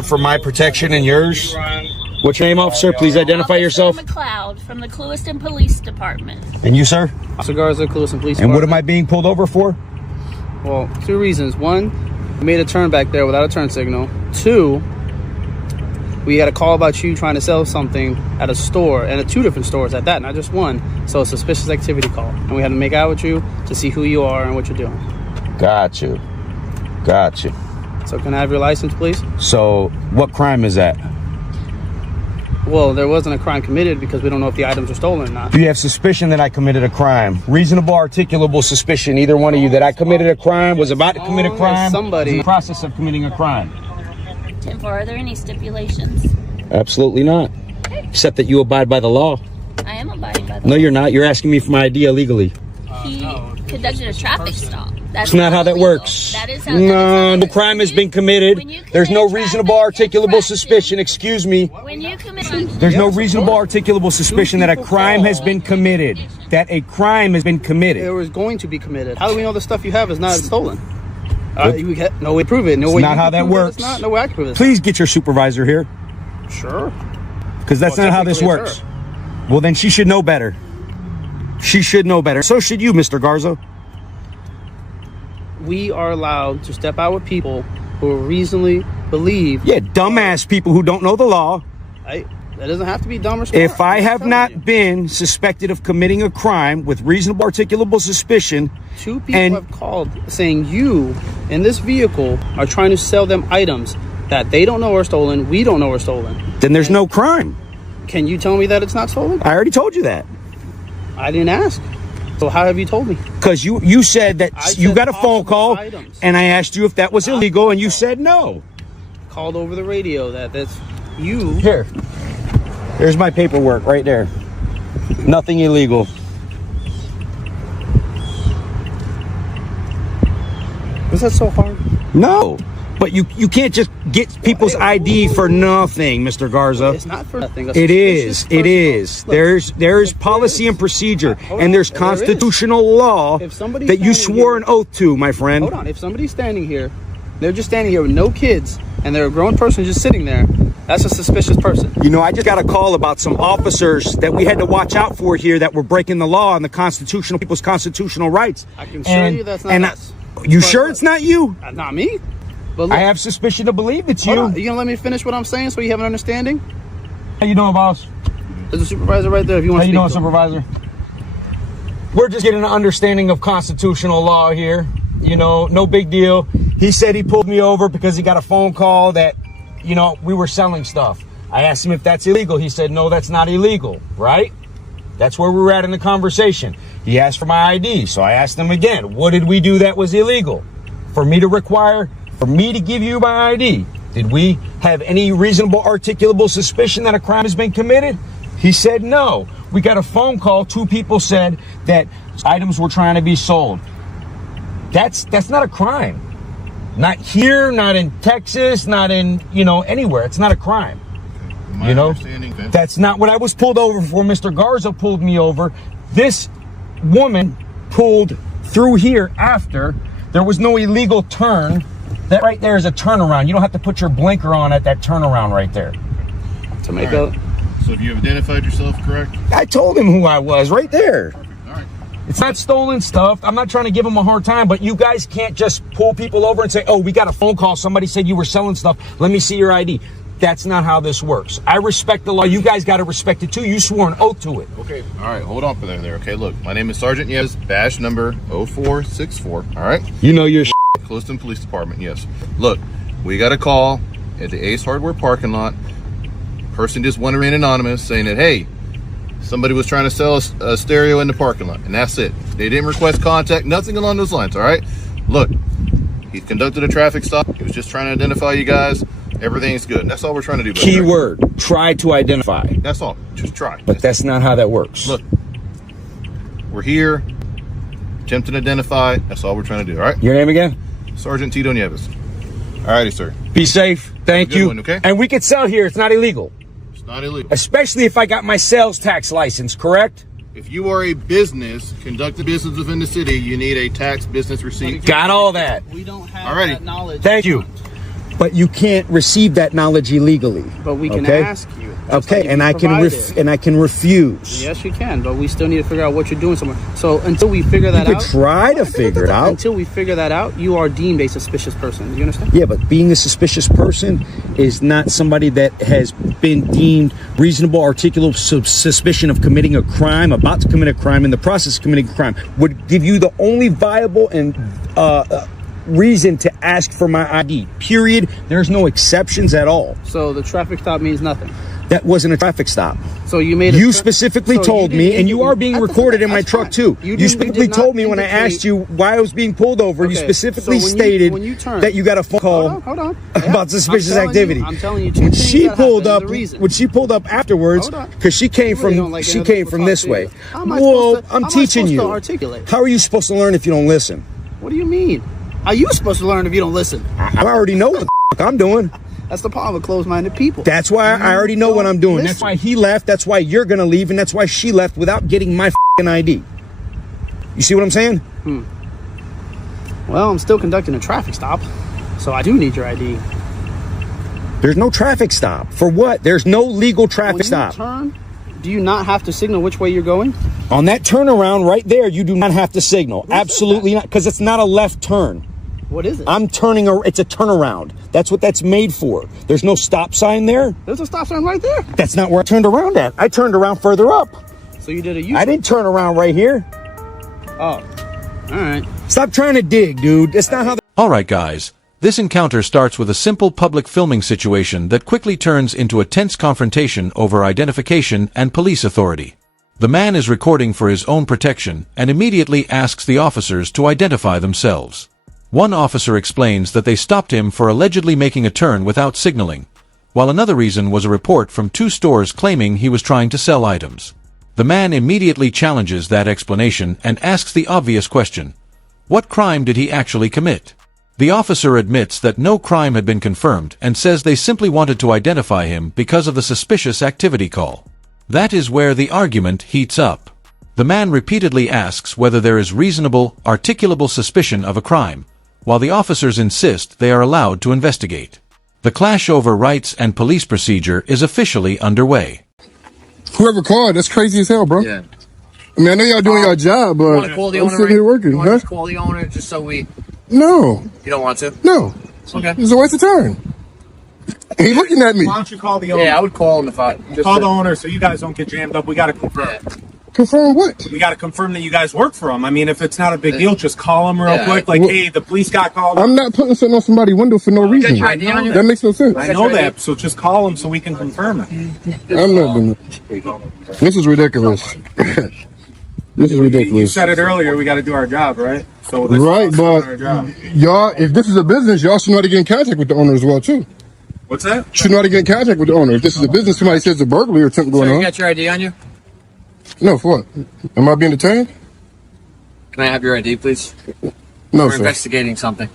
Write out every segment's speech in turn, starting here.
For my protection and yours. What's your name, officer? Please identify yourself. McLeod from the Clewiston Police Department. And you, sir? Officer Garza, Clewiston Police Department. And what am I being pulled over for? Well, 2 reasons. 1, we made a turn back there without a turn signal. 2, we had a call about you trying to sell something at a store, and at 2 different stores at that, not just one. So a suspicious activity call. And we had to make out with you to see who you are and what you're doing. Got you. So can I have your license, please? So what crime is that? Well, there wasn't a crime committed because we don't know if the items are stolen or not. Do you have suspicion that I committed a crime? Reasonable, articulable suspicion, either one of you, that I committed a crime, was about to commit a crime, somebody was in the process of committing a crime? 10-4, are there any stipulations? Absolutely not. Except that you abide by the law. I am abiding by the No, you're not. You're asking me for my ID illegally. He conducted a traffic stop. That's not how that works. That is how no crime has been committed. There's no reasonable articulable suspicion. Excuse me. When you commit, There's no reasonable articulable suspsion that a crime has been committed. That a crime has been committed. It was going to be committed. How do we know the stuff you have is not stolen? No way to prove it. No It's way not how that works. No way I can prove it. Please get your supervisor here. Sure. Because that's not how this works. Well, then she should know better. She should know better. So should you, Mr. Garza. We are allowed to step out with people who reasonably believe. Yeah, dumbass people who don't know the law. That doesn't have to be dumb or smart. If I have not been suspected of committing a crime with reasonable articulable suspicion. 2 people have called saying you in this vehicle are trying to sell them items that they don't know are stolen. We don't know are stolen. Then there's no crime. Can you tell me that it's not stolen? I already told you that. I didn't ask. So how have you told me? Because you said that you got a phone call and I asked you if that was illegal and you said no. Called over the radio that's you. Here's my paperwork right there. Nothing illegal. Was that so hard? No. But you can't just get people's ID for nothing, Mr. Garza. It's not for nothing. It is. There's policy and procedure, and there's constitutional law that you swore an oath to, my friend. Hold on. If somebody's standing here, they're just standing here with no kids, and they're a grown person just sitting there, that's a suspicious person. You know, I just got a call about some officers that we had to watch out for here that were breaking the law and the people's constitutional rights. I can show you that's not us. You sure it's not you? Not me. But look, I have suspicion to believe it's you. You gonna let me finish what I'm saying so you have an understanding? How you doing, boss? There's a supervisor right there if you want to speak. How you doing, supervisor? We're just getting an understanding of constitutional law here. You know, no big deal. He said he pulled me over because he got a phone call that, you know, we were selling stuff. I asked him if that's illegal. He said, no, that's not illegal, right? That's where we were at in the conversation. He asked for my ID. So I asked him again, what did we do that was illegal? For me to give you my ID, did we have any reasonable articulable suspicion that a crime has been committed? He said no. We got a phone call. 2 people said that items were trying to be sold. That's not a crime. Not here, not in Texas, not in, anywhere. It's not a crime. That's not what I was pulled over for. Mr. Garza pulled me over. This woman pulled through here after. There was no illegal turn. That right there is a turnaround. You don't have to put your blinker on at that turnaround right there. Tomato. So have you identified yourself correct? I told him who I was right there. Perfect. All right. It's not stolen stuff. I'm not trying to give him a hard time, but you guys can't just pull people over and say, oh, we got a phone call. Somebody said you were selling stuff. Let me see your ID. That's not how this works. I respect the law. You guys got to respect it too. You swore an oath to it. Okay. All right. Hold on for there. Okay. Look, my name is Sergeant Yes, badge number 0464. All right. You know your Clewiston Police Department. Yes. Look, we got a call at the Ace Hardware parking lot. Person just went in anonymous saying that, hey, somebody was trying to sell a stereo in the parking lot. And that's it. They didn't request contact, nothing along those lines. All right. Look, he conducted a traffic stop. He was just trying to identify you guys. Everything's good. That's all we're trying to do. Key word, try to identify. That's all. Just try. But that's not how that works. Look, we're here, attempting to identify. That's all we're trying to do, all right? Your name again? Sergeant Tito Nieves. All righty, sir. Be safe. Thank you. Okay? And we could sell here. It's not illegal. It's not illegal. Especially if I got my sales tax license, correct? If you are a business, conducting business within the city, you need a tax business receipt. Got all that. We don't have that knowledge. Thank you. But you can't receive that knowledge illegally. But we can okay? ask you. Okay, and I can refuse. Yes, you can, but we still need to figure out what you're doing somewhere. So until we figure that You out, could try to figure it out. Until we figure that out, you are deemed a suspicious person. Do you understand? Yeah, but being a suspicious person is not somebody that has been deemed reasonable, articulable suspicion of committing a crime, about to commit a crime, in the process of committing a crime. Would give you the only viable and reason to ask for my ID. Period. There's no exceptions at all. So the traffic stop means nothing. That wasn't a traffic stop. So you made. You specifically told me, and you are being recorded in my truck too. You specifically told me when I asked you why I was being pulled over. You specifically stated that you got a phone call hold on. about suspicious activity. I'm telling you, when she pulled up afterwards, because she came from this way. Well, I'm teaching you. How are you supposed to learn if you don't listen? What do you mean? How are you supposed to learn if you don't listen? I already know what the fuck I'm doing. That's the problem with closed-minded people. That's why I already know what I'm doing. That's why he left. That's why you're going to leave. And that's why she left without getting my fucking ID. You see what I'm saying? Well, I'm still conducting a traffic stop, so I do need your ID. There's no traffic stop. For what? There's no legal traffic stop. Turn, do you not have to signal which way you're going? On that turnaround right there, you do not have to signal. Absolutely not, because it's not a left turn. What is it? I'm turning. It's a turnaround. That's what that's made for. There's no stop sign there. There's a stop sign right there. That's not where I turned around at. I turned around further up. So you did a U-turn. I didn't turn around right here. Oh, all right. Stop trying to dig, dude. That's not how. All right, guys. This encounter starts with a simple public filming situation that quickly turns into a tense confrontation over identification and police authority. The man is recording for his own protection and immediately asks the officers to identify themselves. One officer explains that they stopped him for allegedly making a turn without signaling, while another reason was a report from 2 stores claiming he was trying to sell items. The man immediately challenges that explanation and asks the obvious question: what crime did he actually commit? The officer admits that no crime had been confirmed and says they simply wanted to identify him because of the suspicious activity call. That is where the argument heats up. The man repeatedly asks whether there is reasonable, articulable suspicion of a crime, while the officers insist they are allowed to investigate. The clash over rights and police procedure is officially underway. Whoever called, that's crazy as hell, bro. Yeah. I mean, I know y'all doing your job, but I'm sitting here working. You want to call the owner just so we... No. You don't want to? No. Okay. It's a waste of time. He looking at me. Why don't you call the owner? Yeah, I would call him if I... Call the owner so you guys don't get jammed up. We got to confirm. Yeah. Confirm what? We got to confirm that you guys work for him. I mean, if it's not a big deal, just call him real quick. Like, hey, the police got called. I'm not putting something on somebody's window for no reason. That makes no sense. I know that, so just call him so we can confirm it. I'm not doing it. This is ridiculous. This is ridiculous. You said it earlier, we got to do our job, right? So right, but y'all, if this is a business, y'all should know how to get in contact with the owner as well, too. What's that? Should know how to get in contact with the owner. If this is a business, somebody says a burglary or something going on. You got your ID on you? No, for what? Am I being detained? Can I have your ID, please? No, We're sir. investigating something.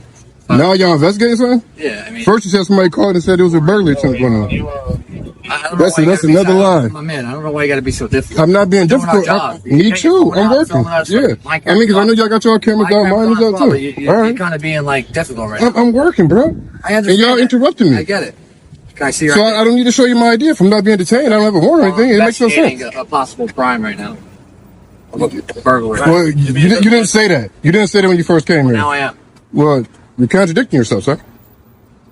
Now y'all investigating something? Yeah, I mean... First you said somebody called and said it was a burglary or something going on. That's another lie. My man, I don't know why you got to be so difficult. I'm not being difficult. Me too. I'm working. Yeah. I mean, because I know y'all got y'all cameras out, mine is out too. You're kind of being like difficult right now. I'm working, bro. I understand. And y'all interrupting me. I get it. Can I see your So ID? I don't need to show you my ID if I'm not being detained. I don't have a warrant or anything. It makes no sense. A possible crime right now. Burglary. Well, you didn't say that. You didn't say that when you first came here. Now I am. Well, you're contradicting yourself, sir.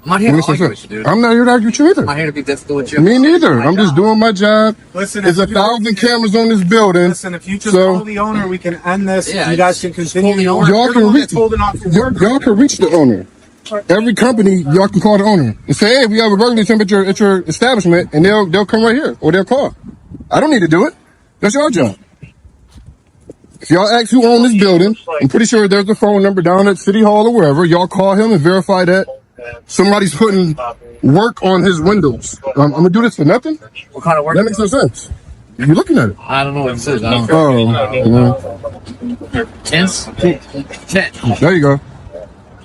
I'm not here to argue with you, dude. I'm not here to argue with you either. I'm not here to be difficult with you. Me neither. I'm just doing my job. Listen, there's 1,000 cameras on this building. Listen, if you just call the owner, we can end this. Yeah, you guys can continue. Y'all can reach the owner. Every company, y'all can call the owner and say, hey, we have a burglary attempt at your establishment, and they'll come right here, or they'll call. I don't need to do it. That's your job. If y'all ask who owns this building, I'm pretty sure there's a phone number down at City Hall or wherever. Y'all call him and verify that somebody's putting work on his windows. I'm gonna do this for nothing? What kind of work? That makes no sense. You're looking at it. I don't know what this is. Tense? There you go.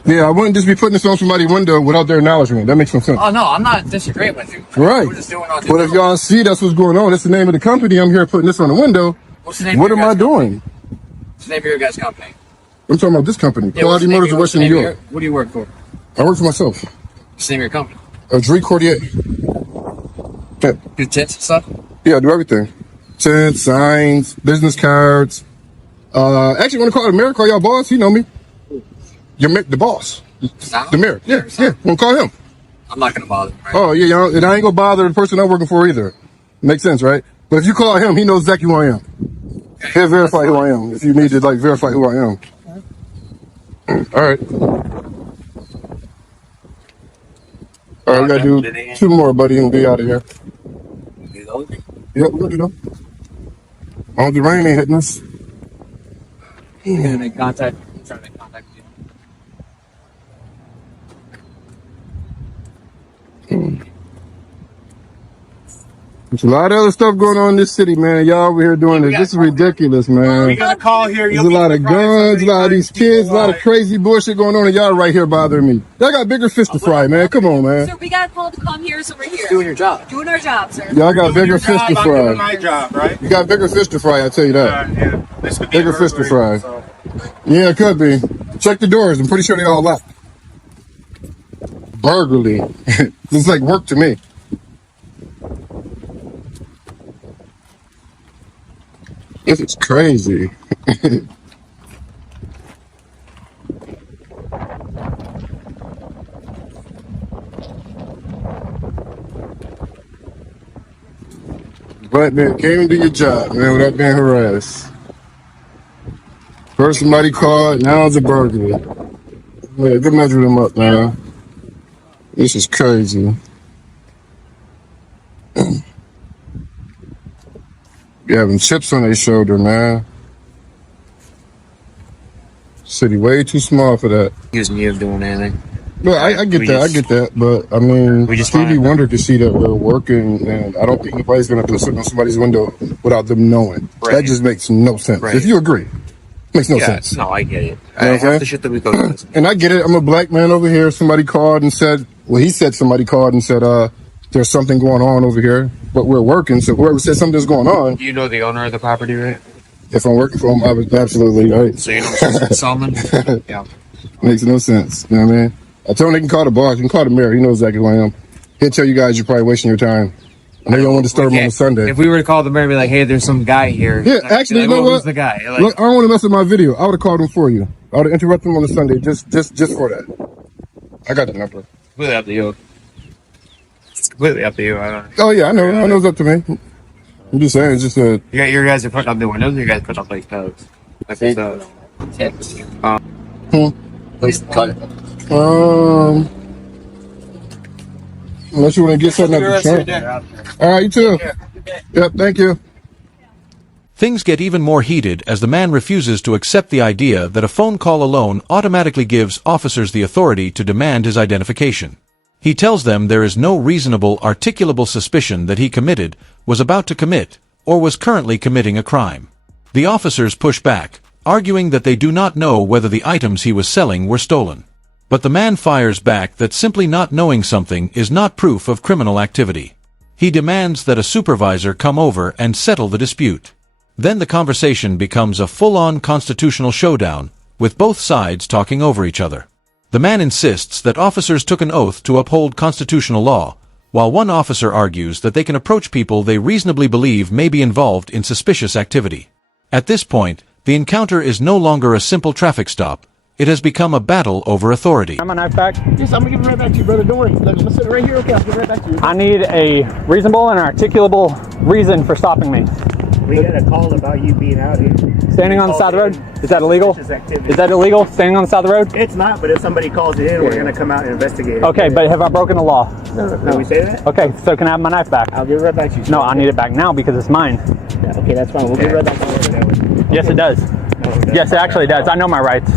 Yeah, I wouldn't just be putting this on somebody's window without their acknowledgement. That makes no sense. Oh, no, I'm not disagreeing with you. Right. We're just doing our But if y'all see that's what's going on, that's the name of the company. I'm here putting this on the window. What's the name what of am your I doing? What's the name of your guys' company? I'm talking about this company, Yeah, Quality Motors of Western New York. What do you work for? I work for myself. Same your company. It's Recordier. Yeah. Do tents and stuff? Yeah, I do everything. Tents, signs, business cards. Actually, want to call the mayor, call y'all boss. He know me. The boss. The mayor. Yeah, yeah. Want to call him. I'm not going to bother. Right? Oh, yeah, y'all. And I ain't going to bother the person I'm working for either. Makes sense, right? But if you call him, he knows exactly who I am. He'll verify who I am. If you need to, like, verify who I am. All right. All right, we got to do 2 more, buddy, and be out of here. Yep, we're going to do them. All the rain ain't hitting us. I'm going to make contact. I'm trying to make contact with you. There's a lot of other stuff going on in this city, man. Y'all over here doing this. This is ridiculous, man. We got a call here. There's a lot of guns, a lot of these kids, a lot of crazy bullshit going on, and y'all right here bothering me. Y'all got bigger fish to fry, man. Come on, man. Sir, we got a call to come here, so we're here. Doing your job. Doing our job, sir. Y'all got bigger fish to I'm doing fry. my job, right? You got bigger fish to fry, I tell you that. Yeah. This could be Bigger a fish to fry. burglary, so. Yeah, it could be. Check the doors. I'm pretty sure they all locked. Burglary. Looks like work to me. This is crazy. But man, came into your job, man, without being harassed. First somebody called, now it's a burglary. Yeah, go measure them up, man. This is crazy. You having chips on their shoulder, man. City way too small for that. Using you doing anything. No, I get that. I get that. But, I mean, Stevie Wonder could see that we're working, and I don't think anybody's going to put something on somebody's window without them knowing. Right. That just makes no sense. Right. If you agree. Makes no sense. No, I get it. You know what I'm saying? The shit that we go through. And I get it. I'm a black man over here. Somebody called and said, well, he said somebody called and said, there's something going on over here, but we're working. So whoever said something's going on, You know the owner of the property, right? if I'm working for him, I was absolutely right. So you know Solomon? Yeah. Makes no sense. You know what I mean? I told him they can call the boss. You can call the mayor. He knows exactly who I am. He'll tell you guys you're probably wasting your time. I know you don't want to disturb him on a Sunday. If we were to call the mayor and be like, hey, there's some guy here. Yeah, actually, you know what? Who's the guy? Like, Look, I don't want to mess with my video. I would have called him for you. I would have interrupted him on a Sunday just for that. I got the number. completely up to you. It's completely up to you. I don't know. Oh, yeah, I know. I know it's up to me. I'm just saying, it's just a... You got your guys are putting up the windows, or you guys put up like those? Like those. Please cut it. Unless you want to get something up the trunk. All right, you too. Yep, thank you. Things get even more heated as the man refuses to accept the idea that a phone call alone automatically gives officers the authority to demand his identification. He tells them there is no reasonable, articulable suspicion that he committed, was about to commit, or was currently committing a crime. The officers push back, arguing that they do not know whether the items he was selling were stolen. But the man fires back that simply not knowing something is not proof of criminal activity. He demands that a supervisor come over and settle the dispute. Then the conversation becomes a full-on constitutional showdown, with both sides talking over each other. The man insists that officers took an oath to uphold constitutional law, while one officer argues that they can approach people they reasonably believe may be involved in suspicious activity. At this point, the encounter is no longer a simple traffic stop. It has become a battle over authority. My knife back? Yes, I'm gonna give it right back to you, brother. Don't worry. Look, I'm gonna sit right here. Okay, I'll give it right back to you. I need a reasonable and articulable reason for stopping me. We got a call about you being out here. Standing on the side of the road? Is that illegal? Is that illegal, standing on the side of the road? It's not, but if somebody calls it in, we're gonna come out and investigate it. Okay, but have I broken the law? No, we say that? Okay, so can I have my knife back? I'll give it right back to you. No, I need it back now because it's mine. Yeah, okay, that's fine. We'll give it right back to you. Yes, it does. Yes, it actually does. I know my rights.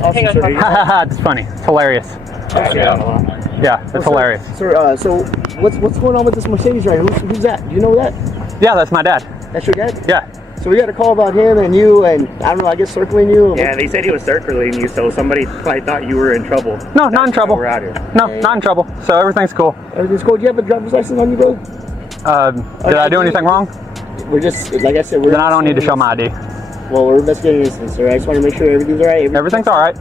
Awesome, It's funny. It's hilarious. Yeah, it's hilarious. Sir, so what's going on with this Mercedes right here? Who's that? Do you know that? Yeah, that's my dad. That's your dad? Yeah. So we got a call about him and you, and I don't know, I guess circling you. Yeah, they said he was circling you, so somebody probably thought you were in trouble. No, not in trouble. We're out here. No, not in trouble. So everything's cool. Everything's cool. Do you have a driver's license on you, bro? Did I do anything wrong? We're just, like I said, Then I don't need to show my ID. Well, we're investigating this, sir. I just want to make sure everything's all right. Everything's all right.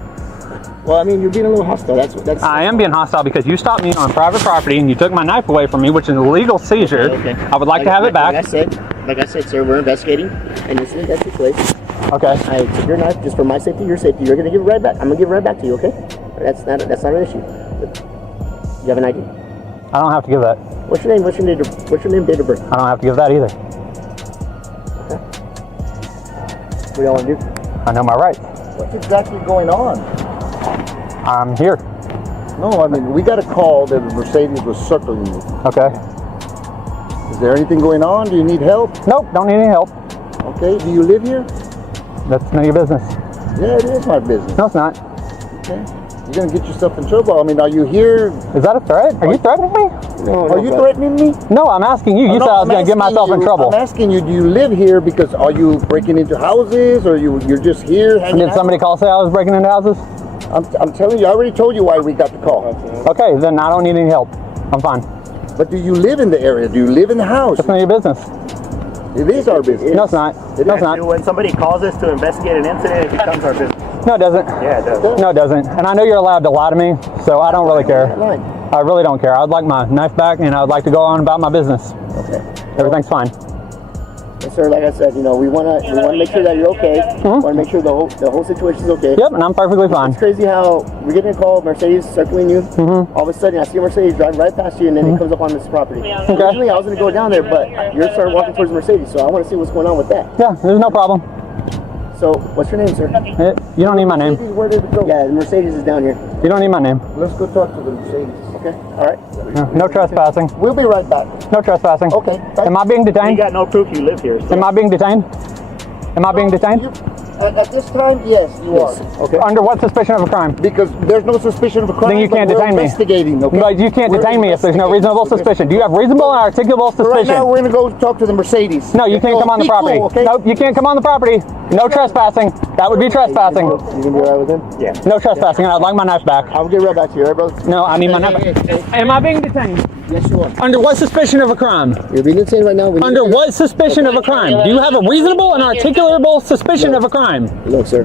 Well, I mean, you're being a little hostile. That's. I am being hostile because you stopped me on private property and you took my knife away from me, which is a legal seizure. Okay. I would like to have it back. Like I said, sir, we're investigating an incident that took place. Okay. I took your knife just for my safety, your safety. You're gonna give it right back. I'm gonna give it right back to you. Okay? That's not an issue. You have an ID? I don't have to give that. What's your name? What's your name? Date of birth? I don't have to give that either. Okay. What do y'all want to do? I know my rights. What's exactly going on? I'm here. No, I mean, we got a call that the Mercedes was circling you. Okay. Is there anything going on? Do you need help? Nope, don't need any help. Okay, do you live here? That's none of your business. Yeah, it is my business. No, it's not. Okay. You're gonna get yourself in trouble. I mean, are you here? Is that a threat? Are you threatening me? No, are you threatening me? No, I'm asking you. You said I was gonna get myself in trouble. I'm asking you, do you live here because are you breaking into houses or you're just here hanging out? Did somebody call say I was breaking into houses? I'm telling you, I already told you why we got the call. Okay, then I don't need any help. I'm fine. But do you live in the area? Do you live in the house? That's none of your business. It is our business. No, it's not. No, it's not. When somebody calls us to investigate an incident, it becomes our business. No, it doesn't. Yeah, it does. No, it doesn't. And I know you're allowed to lie to me, so I don't really care. I really don't care. I'd like my knife back, and I'd like to go on about my business. Okay. Everything's fine. Yes, sir. Like I said, you know, we wanna make sure that you're okay. We wanna make sure the whole situation's okay. Yep, and I'm perfectly fine. It's crazy how we're getting a call, Mercedes circling you. All of a sudden, I see a Mercedes drive right past you, and then it comes up on this property. Okay. Originally, I was gonna go down there, but you started walking towards Mercedes, so I want to see what's going on with that. Yeah, there's no problem. So, what's your name, sir? You don't need my name. Where did it go? Yeah, the Mercedes is down here. You don't need my name. Let's go talk to the Mercedes. Okay. All right. No trespassing. We'll be right back. No trespassing. Okay. Am I being We detained? got no proof you live here. So. Am I being detained? Am I being detained? At this time, yes, you are. Okay. Under what suspicion of a crime? Because there's no suspicion of a crime. Then you can't but we're detain me. Investigating, okay? But you can't detain me if there's no reasonable suspicion. Do you have reasonable and articulable Right suspicion? now, we're gonna go talk to the Mercedes. No, you can't come on the Be property. cool, okay? Nope, you can't come on the property. No trespassing. That would be trespassing. You gonna be alright with him? Yeah. No trespassing, and I'd like my knife back. I'll get right back to you, alright, brother? No, I need my knife back. Am I being detained? Yes, you are. Under what suspicion of a crime? You're being detained right now. Under what suspicion of a crime? Do you have a reasonable and articulable suspicion of a crime? Look, sir.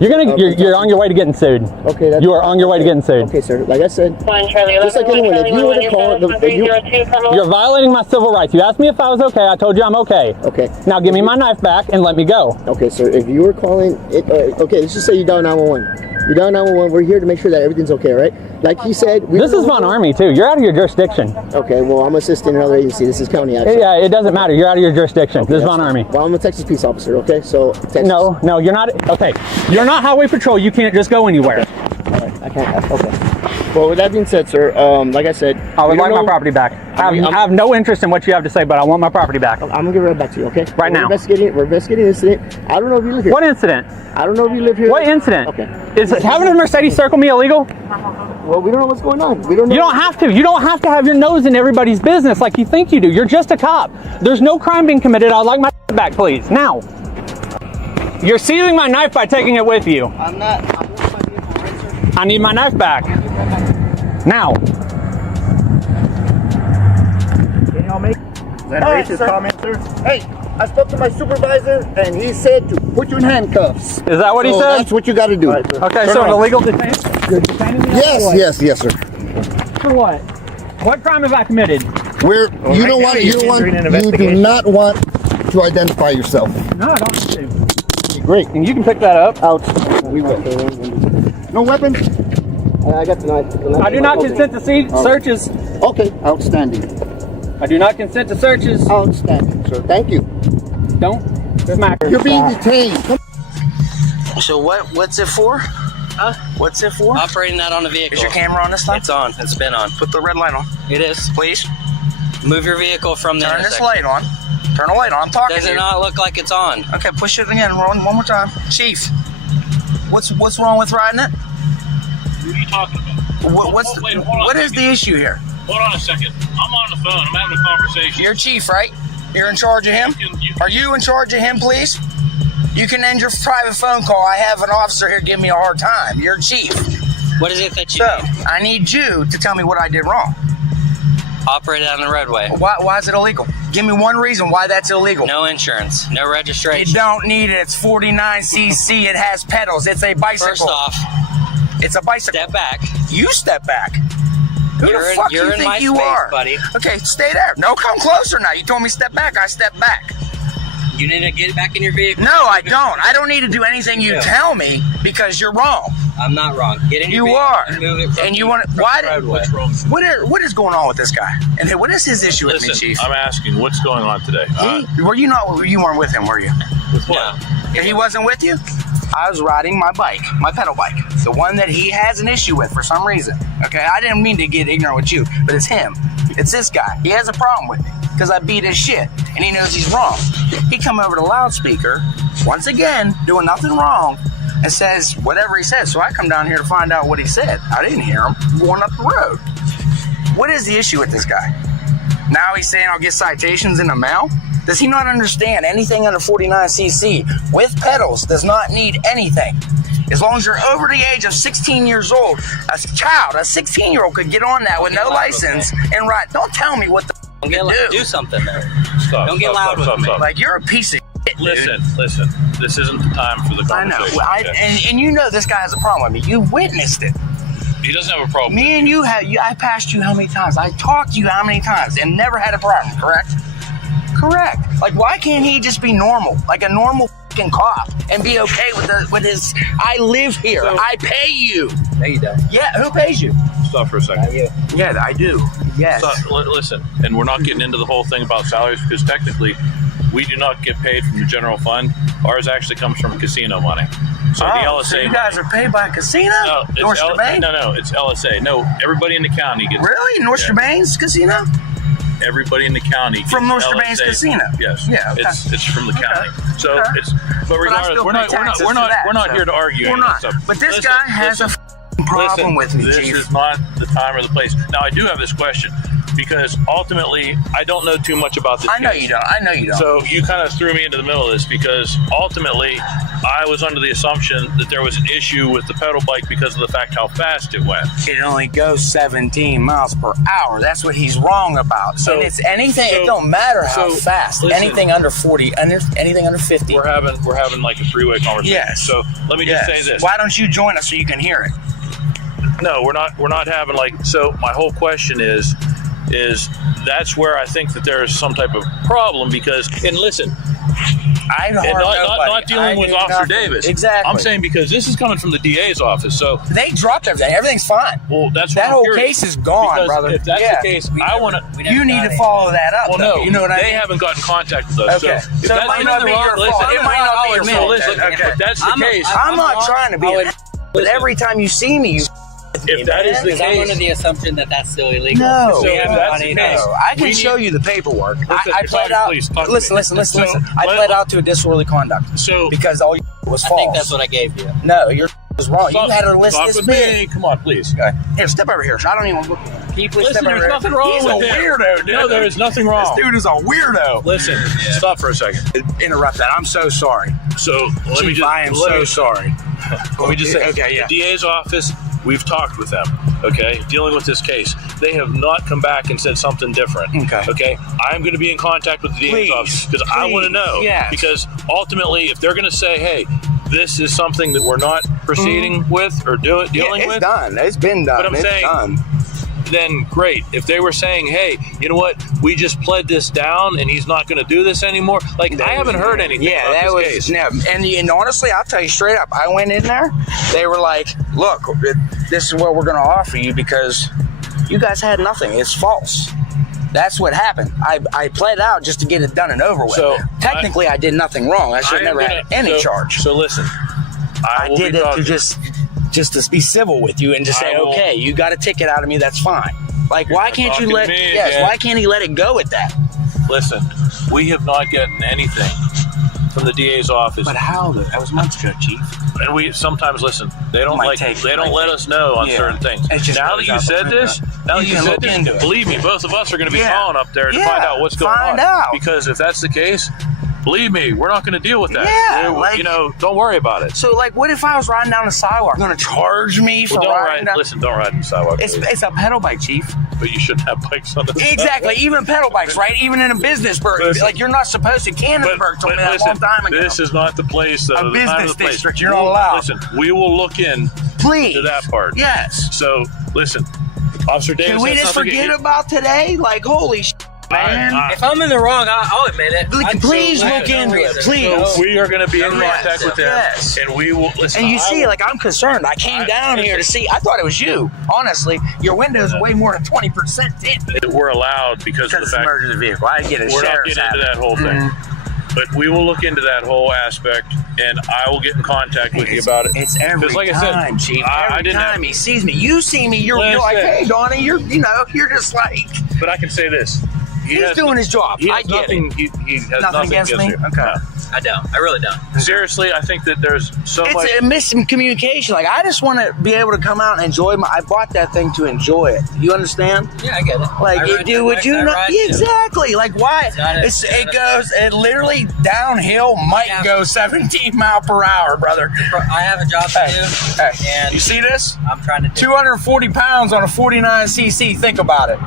You're on your way to getting sued. Okay, that's You are on your way to getting sued. okay, sir. Like I said, just like anyone, if you were to call You're violating my civil rights. You asked me if I was okay. I told you I'm okay. Okay. Now give me my knife back and let me go. Okay, sir. If you were calling it, okay, let's just say you dial 911. You dial 911. We're here to make sure that everything's okay, right? Like he said, This is Von Army too. You're out of your jurisdiction. Okay, well, I'm assisting another agency. This is county action. Yeah, it doesn't matter. You're out of your jurisdiction. This is Von Army. Well, I'm a Texas peace officer. Okay, so Texas. No, you're not. Okay, you're not highway patrol. You can't just go anywhere. All right, I can't. Okay. Well, with that being said, sir, like I said, I would like my property back. I have no interest in what you have to say, but I want my property back. I'm gonna give it right back to you. Okay. Right now. We're investigating an incident. I don't know if you live here. What incident? I don't know if you live here. What incident? Okay. Is having a Mercedes circle me illegal? Well, we don't know what's going on. We don't know. You don't have to. You don't have to have your nose in everybody's business like you think you do. You're just a cop. There's no crime being committed. I'd like my back, please. Now. You're seizing my knife by taking it with you. I'm not. I want my vehicle right, sir. I need my knife back. Now. Can y'all make? Is that a racist comment, sir? Hey, I spoke to my supervisor, and he said to put you in handcuffs. Is that what he said? That's what you got to do. Right, Okay, so an illegal detention? You're detaining me? Yes, sir. For what? What crime have I committed? You right don't now want. you're You don't entering an want. You do investigation. not want to identify yourself. No, I don't have to. Great. And you can pick that up. Out. No weapons. I got the knife. I do not consent to searches. Okay. Outstanding. I do not consent to searches. Outstanding, sir. Thank you. Don't smack her. You're being detained. So what's it for? Huh? What's it for? Operating that on a vehicle. Is your camera on this time? It's on. It's been on. Put the red light on. It is. Please. Move your vehicle from the Turn this intersection. light on. Turn the light on. I'm talking Does to it you. not look like it's on? Okay, push it again. One more time. Chief, what's wrong with riding it? What are you talking about? What is the issue here? Hold on a second. I'm on the phone. I'm having a conversation. You're chief, right? You're in charge of him? Are you in charge of him, please? You can end your private phone call. I have an officer here giving me a hard time. You're chief. What is it that you need? I need you to tell me what I did wrong. Operate on the roadway. Why is it illegal? Give me one reason why that's illegal. No insurance. No registration. You don't need it. It's 49cc. It has pedals. It's a bicycle. First off, It's a bicycle. Step back. You step back. Who You're the fuck you're you in think my you space, are? buddy. Okay, stay there. No, come closer now. You told me step back. I step back. You need to get back in your vehicle. No, I don't. I don't need to do anything you tell me because you're wrong. I'm not wrong. Get in your You vehicle are. and move it from And you want to, why? What's wrong? What is going on with this guy? And what is his issue with me, Listen, Chief? I'm asking, what's going on today? Were you not? You weren't with him, were you? With what? And he wasn't with you? I was riding my bike, my pedal bike, the one that he has an issue with for some reason. Okay, I didn't mean to get ignorant with you, but it's him. It's this guy. He has a problem with me because I beat his shit, and he knows he's wrong. He come over the loudspeaker, once again, doing nothing wrong, and says whatever he says. So I come down here to find out what he said. I didn't hear him going up the road. What is the issue with this guy? Now he's saying I'll get citations in the mail? Does he not understand anything under 49cc with pedals does not need anything? As long as you're over the age of 16 years old, a child, a 16-year-old could get on that with no license and ride. Don't tell me what the Don't get loud. Do something though. Stop. Don't get loud with me. Like, you're a piece of shit, dude. Listen. This isn't the time for the I conversation. know. And you know this guy has a problem with me. You witnessed it. He doesn't have a problem. Me and you have. I passed you how many times? I talked to you how many times and never had a problem, correct? Correct. Like, why can't he just be normal? Like a normal fucking cop and be okay with his, I live here. So, I pay you. No, you don't. Yeah, who pays you? Stop for a second. Yeah, I do. Yes. Listen, and we're not getting into the whole thing about salaries because technically we do not get paid from the general fund. Ours actually comes from casino money. So the LSA so you guys money. are paid by a casino? No, it's North Strabane? No, it's LSA. No, everybody in the county gets. Really? North Strabane's casino? Everybody in the county gets From North Strabane's LSA. casino? Yes. Yeah, okay. It's from the county. So Okay. it's. But regardless, we're not here to argue. We're any of not. that stuff. But this Listen, guy has listen. a problem Listen, with me, this Chief. is not the time or the place. Now, I do have this question because ultimately, I don't know too much about this I know case. you don't. I know you don't. So you kind of threw me into the middle of this because ultimately, I was under the assumption that there was an issue with the pedal bike because of the fact how fast it went. It only goes 17 miles per hour. That's what he's wrong about. So- and it's anything. so- it don't matter how so, fast. listen. Anything under 40, anything under 50. We're having like a three-way conversation. Yes. So let me just say this. Why don't you join us so you can hear it? No, we're not having like. So my whole question is that's where I think that there is some type of problem because, and listen, I and not dealing with Officer Davis. Exactly. I'm saying because this is coming from the DA's office, so they dropped everything. Everything's fine. Well, that's that what I'm whole curious. case is gone, Because brother. If that's the case, I want to. You need to follow that up. Well, though. no, You know what I mean? they haven't got in contact with us. Okay. So, if So it that's might not be your fault. It might not be your so fault. listen, Okay. if that's the case. I'm not trying to be an but every time you see me, you if that is the Because I'm under case, the assumption that that's still illegal. No, We haven't that's done the anything. case. I can We show need- you the paperwork. Listen, I pled out. please, talk to Listen. me. Listen. So, I let- pled out to a disorderly conduct So because all you was I false. think that's what I gave you. No, your was wrong. talk- You had her list talk this with big. me. Come on, please. Okay. Here, step over here. I don't even. Can you please Listen, step over there's here? nothing wrong He's with a him. weirdo, dude. No, there is nothing wrong. This dude is a weirdo. Listen, stop for a second. Interrupt that. I'm so sorry. So let me Chief, just. I am let so me- sorry. Let me just say, Okay, yeah. the DA's office, we've talked with them, okay, dealing with this case. They have not come back and said something different. Okay. I'm going to be in contact with the DA's Please, office because I want to know. yes. Because ultimately, if they're going to say, hey, this is something that we're not proceeding with or dealing It's with, done. It's been done. But I'm it's saying- done. then great. If they were saying, hey, you know what, we just pled this down and he's not going to do this anymore, like, I haven't heard anything Yeah, about that this was case. no. And honestly, I'll tell you straight up. I went in there. They were like, "Look, this is what we're going to offer you because you guys had nothing. It's false." That's what happened. I pled out just to get it done and over with. So, technically, I did nothing wrong. I should have never had any charge. So listen, I will did be it talking- to just to be civil with you and just say, I will- okay, you got a ticket out of me. That's fine. Like, why not can't you talking let? to me Yes, again. why can't he let it go at that? Listen, we have not gotten anything from the DA's office. But how? That was months ago, Chief. And we sometimes listen. They don't Might take- They don't might let take- us know on Yeah. certain things. It just Now goes that you out the said window. this, now that You you can said look this, into it. believe me, both of us are going to be Yeah. calling up there to Yeah. find out what's going Find on. out. Because if that's the case, believe me, we're not going to deal with that. Yeah, You know, don't worry about it. So, like, what if I was riding down the sidewalk? You're going to charge me for Well, don't riding ride. down? Listen, don't ride in the sidewalk. It's a pedal bike, Chief. But you shouldn't have bikes on the Exactly. Even pedal bikes, right? Even in a business burg. Listen. Like, you're not supposed to. Canonsburg told me that a long time ago. This is not the place. A the time business of the place. district, you're not allowed. Listen, we will look in Please. to that part. Yes. So listen, Officer Davis. Can we has just nothing to forget get- about today? Like, holy man. If I'm in the wrong, I'll admit it. Please look into it. Please. We are going to be in contact with them, Yes. and we will listen. And you see, like, I'm concerned. I came down here to see. I thought it was you. Honestly, your windows are way more than 20% tint. we're allowed because of the It's fact an emergency vehicle. I get it. we're not Sheriff's getting into that whole thing. But we will look into that whole aspect, and I will get in contact with you about it. It's every 'Cause like I time, said, Chief. I Every didn't time he sees me, you see me, you're like, hey, Donnie, you're just like. But I can say this: He's doing his job. He I has get nothing. it. He has Nothing against me? you. Okay. No. I don't. I really don't. Seriously, I think that there's so much. It's a miscommunication. Like, I just want to be able to come out and enjoy I bought that thing to enjoy it. You understand? Yeah, I get it. Like, would you not? Yeah, Exactly. Like, why? It literally downhill might go 17 mile per hour, brother. I have a job to do. Hey, And you see this? I'm trying to do 240 pounds on a 49cc. Think about it.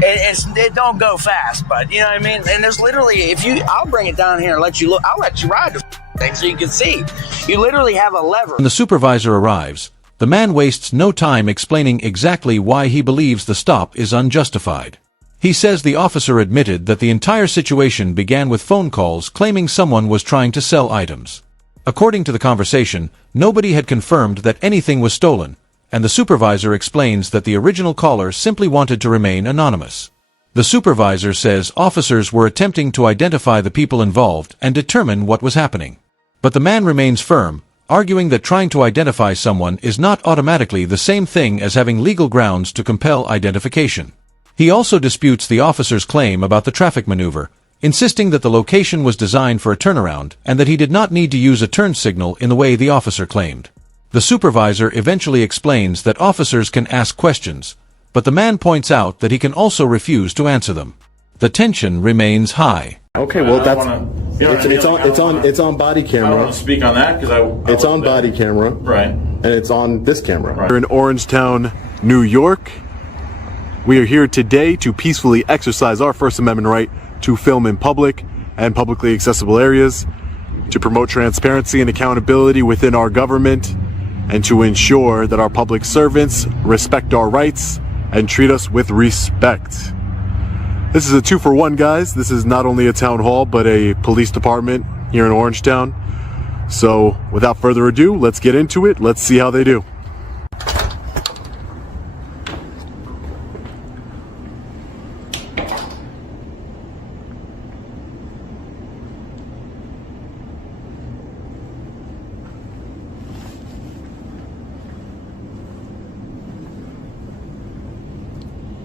It don't go fast, but you know what I mean. And there's literally, I'll bring it down here and let you look. I'll let you ride the thing so you can see. You literally have a lever. When the supervisor arrives, the man wastes no time explaining exactly why he believes the stop is unjustified. He says the officer admitted that the entire situation began with phone calls claiming someone was trying to sell items. According to the conversation, nobody had confirmed that anything was stolen, and the supervisor explains that the original caller simply wanted to remain anonymous. The supervisor says officers were attempting to identify the people involved and determine what was happening. But the man remains firm, arguing that trying to identify someone is not automatically the same thing as having legal grounds to compel identification. He also disputes the officer's claim about the traffic maneuver, insisting that the location was designed for a turnaround and that he did not need to use a turn signal in the way the officer claimed. The supervisor eventually explains that officers can ask questions, but the man points out that he can also refuse to answer them. The tension remains high. Okay, well it's on body camera. I don't want to speak on that because it's on body camera, right? And it's on this camera. Right. We're in Orangetown, New York. We are here today to peacefully exercise our First Amendment right to film in public and publicly accessible areas, to promote transparency and accountability within our government, and to ensure that our public servants respect our rights and treat us with respect. This is a 2-for-1, guys. This is not only a town hall, but a police department here in Orangetown. So without further ado, let's get into it. Let's see how they do.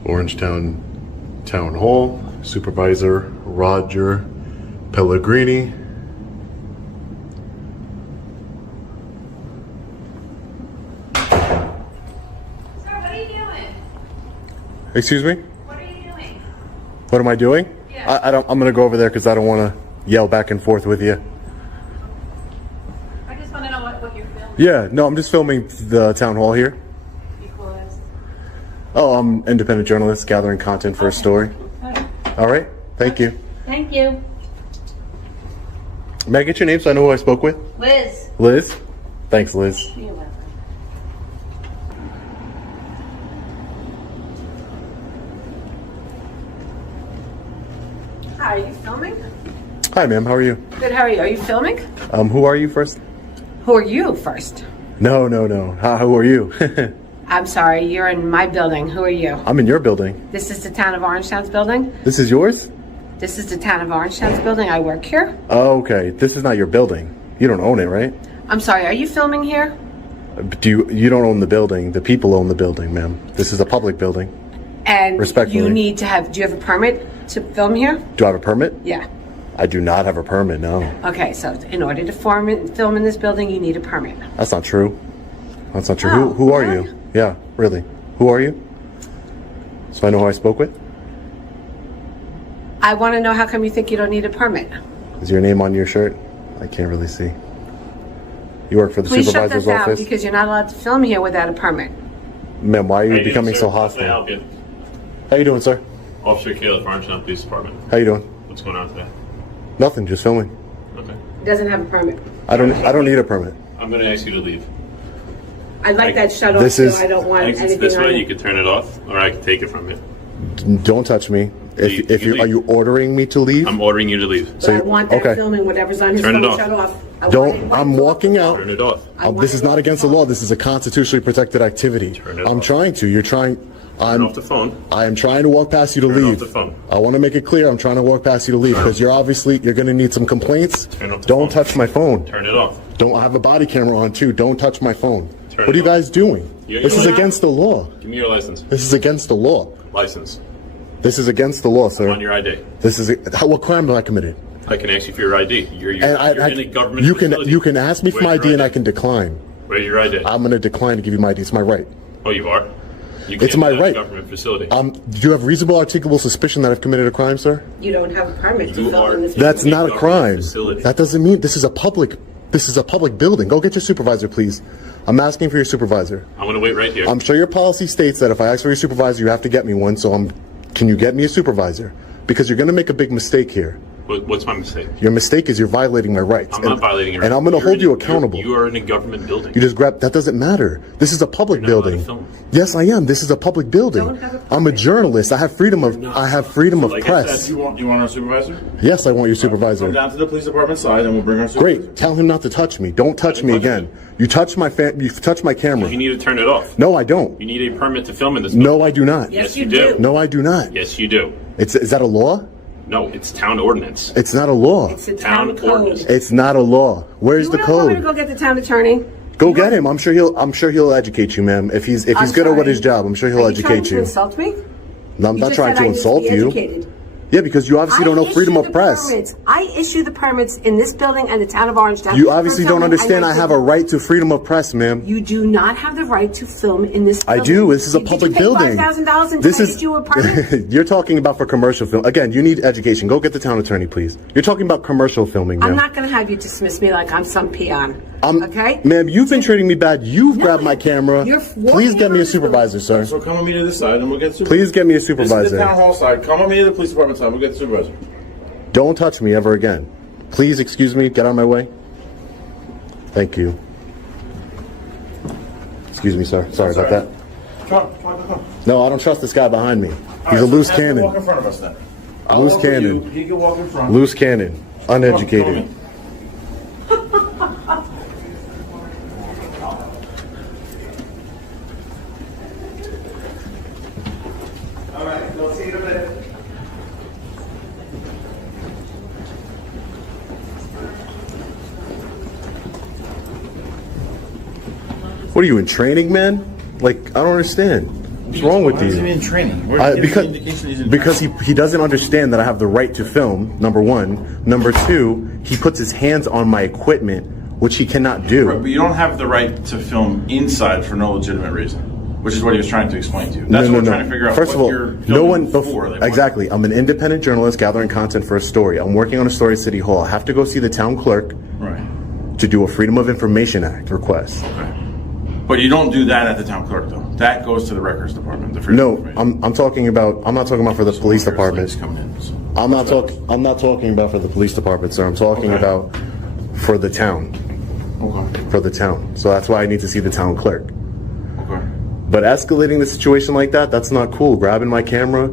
Orangetown Town Hall, Supervisor Roger Pellegrini. Sir, what are you doing? Excuse me? What are you doing? What am I doing? Yeah. I'm gonna go over there because I don't want to yell back and forth with you. I just want to know what you're filming. Yeah, no, I'm just filming the town hall here. Because. Oh, I'm independent journalist gathering content for a story. All right, thank you. Thank you. May I get your name so I know who I spoke with? Liz. Liz? Thanks, Liz. You're welcome. Hi, are you filming? Hi, ma'am, how are you? Good, how are you? Are you filming? Who are you first? Who are you first? No. Who are you? I'm sorry, you're in my building. Who are you? I'm in your building. This is the town of Orangetown's building? This is yours? This is the town of Orangetown's building. I work here. Oh, okay. This is not your building. You don't own it, right? I'm sorry, are you filming here? You don't own the building. The people own the building, ma'am. This is a public building. And Respectfully. you need to have, do you have a permit to film here? Do I have a permit? Yeah. I do not have a permit, no. Okay, so in order to film in this building, you need a permit. That's not true. That's not true. Oh, Who are you? Yeah, really. Who are you? So I know who I spoke with? I want to know how come you think you don't need a permit? Is your name on your shirt? I can't really see. You work for the Please shut supervisor's this out office? because you're not allowed to film here without a permit. Ma'am, why are you How becoming doing, so sir? How can I hostile? help you? How you doing, sir? Officer Caleb, Orangetown Police Department. How you doing? What's going on today? Nothing, just filming. Okay. He doesn't have a permit. I don't need a permit. I'm going to ask you to leave. I'd like that shut off, This so is- I don't want Exits anything this on way. it. You could turn it off, or I could take it from you. Don't touch me. If you are you ordering me to leave? I'm ordering you to leave. But I want that filming, whatever's on his Turn it phone off. shut off. I want Don't. it I'm walking out. Turn it off. This is not against the law. This is a constitutionally protected activity. I'm trying to. You're trying. Turn off the phone. I am trying to walk past you to Turn leave. off the phone. I want to make it clear. I'm trying to walk past you to leave because you're going to need some complaints. Turn off the Don't phone. touch my phone. Turn it off. Don't. I have a body camera on too. Don't touch my phone. Turn What are it you guys doing? This is against the law. Give me your license. This is against the law. License. This is against the law, sir. On your ID. This is what crime have I committed? I can ask you for your ID. You're in a government you facility. can ask me for my Where's your ID and I can decline. Where's your ID? I'm going to decline to give you my ID. It's my right. Oh, you are? You It's can't my do that in a right. government facility. Do you have reasonable articulable suspicion that I've committed a crime, sir? You don't have a permit to film in this. That's not a government crime. facility. That doesn't mean this is a public building. Go get your supervisor, please. I'm asking for your supervisor. I'm going to wait right here. I'm sure your policy states that if I ask for your supervisor, you have to get me one. So can you get me a supervisor? Because you're going to make a big mistake here. What's my mistake? Your mistake is you're violating my rights. I'm not violating your And I'm going to hold you accountable. You are in a government building. You just grab. That doesn't matter. This is a public building. Yes, I am. This is a public building. I'm a journalist. I have freedom of. Like I press. said, you want our supervisor? Yes, I want your supervisor. Come down to the police department side, and we'll bring our supervisor. Great. Tell him not to touch me. Don't touch me again. You touch my You touch my camera. You need to turn it off. No, I don't. You need a permit to film in this. No, I do not. Yes, you do. No, I do not. Yes, you do. Is that a law? No, it's town ordinance. It's not a law. It's a town code. ordinance. It's not a law. Where's the You want me to code? go get the town attorney? Go get him. I'm sure he'll educate you, ma'am. If he's good at what his job, I'm sure he'll Are you trying educate to you. insult me? No, I'm You not just trying said to I need insult be you. educated. Yeah, because you obviously don't know freedom of press. I issue the permits in this building and the town of Orangetown. You obviously For don't filming. understand I have a right to freedom of press, ma'am. You do not have the right to film in this I building. do. This is a public building. Did you pay $5,000 This to is get you a permit? You're talking about for commercial film. Again, you need education. Go get the town attorney, please. You're talking about commercial filming, ma'am. I'm not going to have you dismiss me like I'm some peon. Okay? Ma'am, you've been treating me bad. You've grabbed my camera. Please get me a supervisor, sir. So come with me to this side, and we'll get the supervisor. Please get me a This is the supervisor. town hall side. Come with me to the police department side. We'll get the supervisor. Don't touch me ever again. Please excuse me. Get out of my way. Thank you. Excuse me, sir. Sorry about that. Come. No, I don't trust this guy behind me. All He's right, a so loose have him cannon. Walk in front of us then. A loose walk with you. cannon. He can walk in front. Loose cannon. Uneducated. All right, we'll see you in a minute. What are you in training, man? Like, I don't understand. What's wrong with Why is you? he in training? Where did he get the indication he's in Because training? he doesn't understand that I have the right to film, number one. Number two, he puts his hands on my equipment, which he cannot do. Right, but you don't have the right to film inside for no legitimate reason, which is what he was trying to explain to you. That's what we're trying to figure out. First what of all, you're no one filming for. Like, exactly. I'm an independent journalist gathering content for a story. I'm working on a story at City Hall. I have to go see the town clerk to do a Freedom of Information Act request. But you don't do that at the town clerk, though. That goes to the records department. The Freedom of No, Information. I'm talking about. I'm not talking about for the police department. I'm not talking about for the police department, sir. I'm talking about for the town. Okay. For the town. So that's why I need to see the town clerk. Okay. But escalating the situation like that's not cool. Grabbing my camera,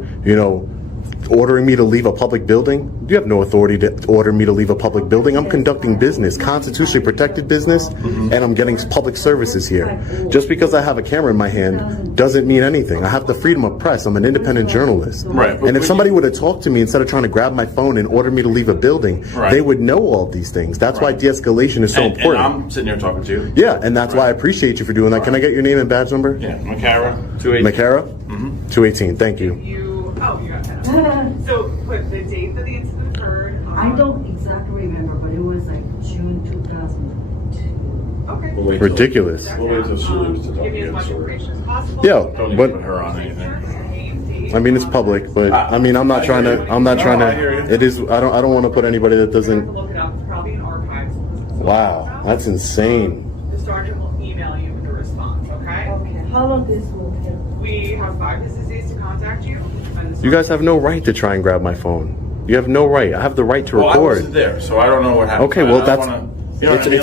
ordering me to leave a public building. You have no authority to order me to leave a public building. I'm conducting business, constitutionally protected business, and I'm getting public services here. Just because I have a camera in my hand doesn't mean anything. I have the freedom of press. I'm an independent journalist. Right. And if somebody would have talked to me instead of trying to grab my phone and order me to leave a building, they would know all these things. That's why de-escalation is so important. And I'm sitting here talking to you. Yeah, and that's why I appreciate you for doing that. Can I get your name and badge number? Yeah, Macara, 218. Macara? 218, thank you. You got that. So, put the date that the incident occurred. I don't exactly remember, but it was like June 2002. Okay. Ridiculous. We'll wait till she leaves to talk Give me as again. much So information as possible. Yeah, don't even but put her on anything. I mean it's public, but I mean I'm not trying to. It is. I don't want to put anybody that doesn't. Look it up. It's probably in archives. Wow, that's insane. The sergeant will email you with the response. Okay. Okay. How long this will take? We have 5 business days to contact you. And the You guys have no right to try and grab my phone. You have no right. I have the right to Well, I record. wasn't there, so I don't know what happened. Okay, well I that's wanna You know what I mean?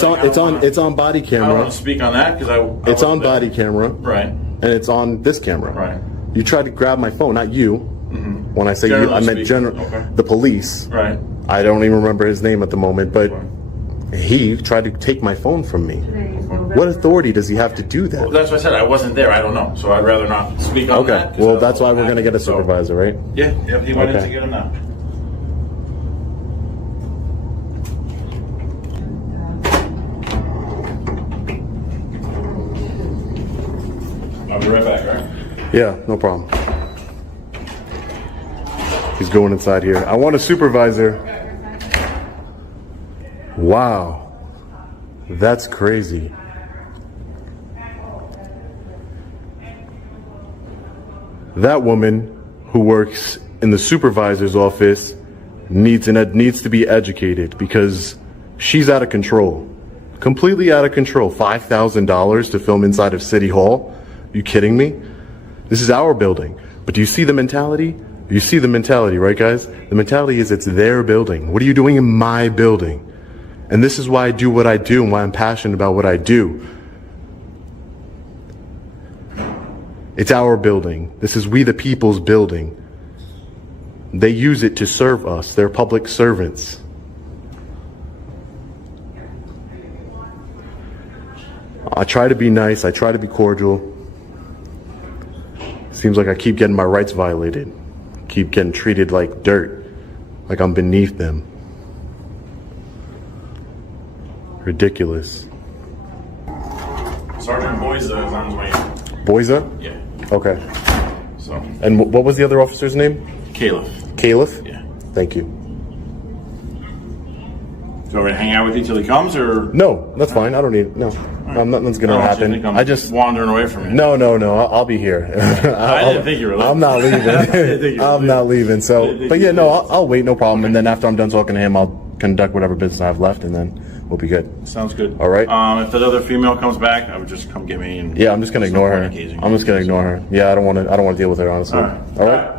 It's on body I don't camera. want to speak on that because It's on body camera. Right. And it's on this camera. Right. You tried to grab my phone, not you. When I say you, I meant the police. Right. I don't even remember his name at the moment, but he tried to take my phone from me. What authority does he have to do that? Well, that's what I said. I wasn't there. I don't know. So I'd rather not speak on that. Okay. Well, that's why we're going to get a supervisor, right? Yeah. Yep. He went in to get him now. I'll be right back, right? Yeah, no problem. He's going inside here. I want a supervisor. Wow. That's crazy. That woman who works in the supervisor's office needs to be educated because she's out of control. Completely out of control. $5,000 to film inside of City Hall? You kidding me? This is our building. But do you see the mentality? You see the mentality, right, guys? The mentality is it's their building. What are you doing in my building? And this is why I do what I do and why I'm passionate about what I do. It's our building. This is we the people's building. They use it to serve us. They're public servants. I try to be nice. I try to be cordial. Seems like I keep getting my rights violated. Keep getting treated like dirt. Like I'm beneath them. Ridiculous. Sergeant Boyza is on his way. Boyza? Yeah. Okay. So. And what was the other officer's name? Caliph. Caliph? Yeah. Thank you. So we're gonna hang out with you till he comes, or? No, that's fine. I don't need. No, nothing's gonna happen. I just wandering away from you. No. I'll be here. I didn't think you were. I'm not leaving. I'm not leaving. So, but yeah, no, I'll wait. No problem. And then after I'm done talking to him, I'll conduct whatever business I have left, and then we'll be good. Sounds good. All right. If that other female comes back, I would just come get me. And yeah, I'm just gonna ignore her. I'm just gonna ignore her. Yeah, I don't want to deal with her, honestly. All right.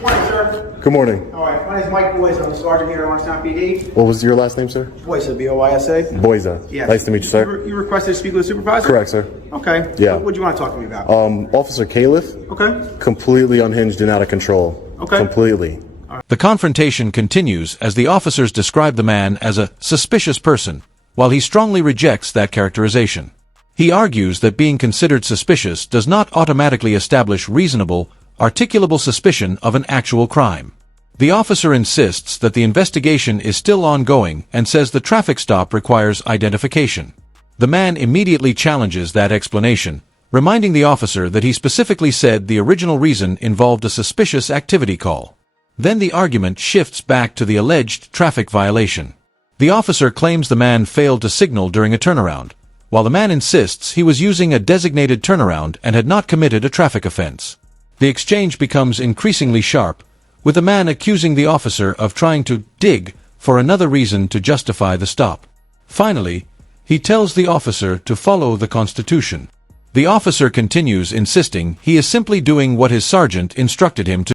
Morning, sir. Good morning. All right, my name is Mike Boyza. I'm the sergeant here at Orangetown PD. What was your last name, sir? Boyza, B-O-Y-S-A. Boyza. Yes. Nice to meet you, sir. You requested to speak with the supervisor? Correct, sir. Okay. Yeah. What do you want to talk to me about? Officer Caliph. Okay. Completely unhinged and out of control. Okay. Completely. The confrontation continues as the officers describe the man as a suspicious person, while he strongly rejects that characterization. He argues that being considered suspicious does not automatically establish reasonable, articulable suspicion of an actual crime. The officer insists that the investigation is still ongoing and says the traffic stop requires identification. The man immediately challenges that explanation, reminding the officer that he specifically said the original reason involved a suspicious activity call. Then the argument shifts back to the alleged traffic violation. The officer claims the man failed to signal during a turnaround, while the man insists he was using a designated turnaround and had not committed a traffic offense. The exchange becomes increasingly sharp, with the man accusing the officer of trying to dig for another reason to justify the stop. Finally, he tells the officer to follow the Constitution. The officer continues insisting he is simply doing what his sergeant instructed him to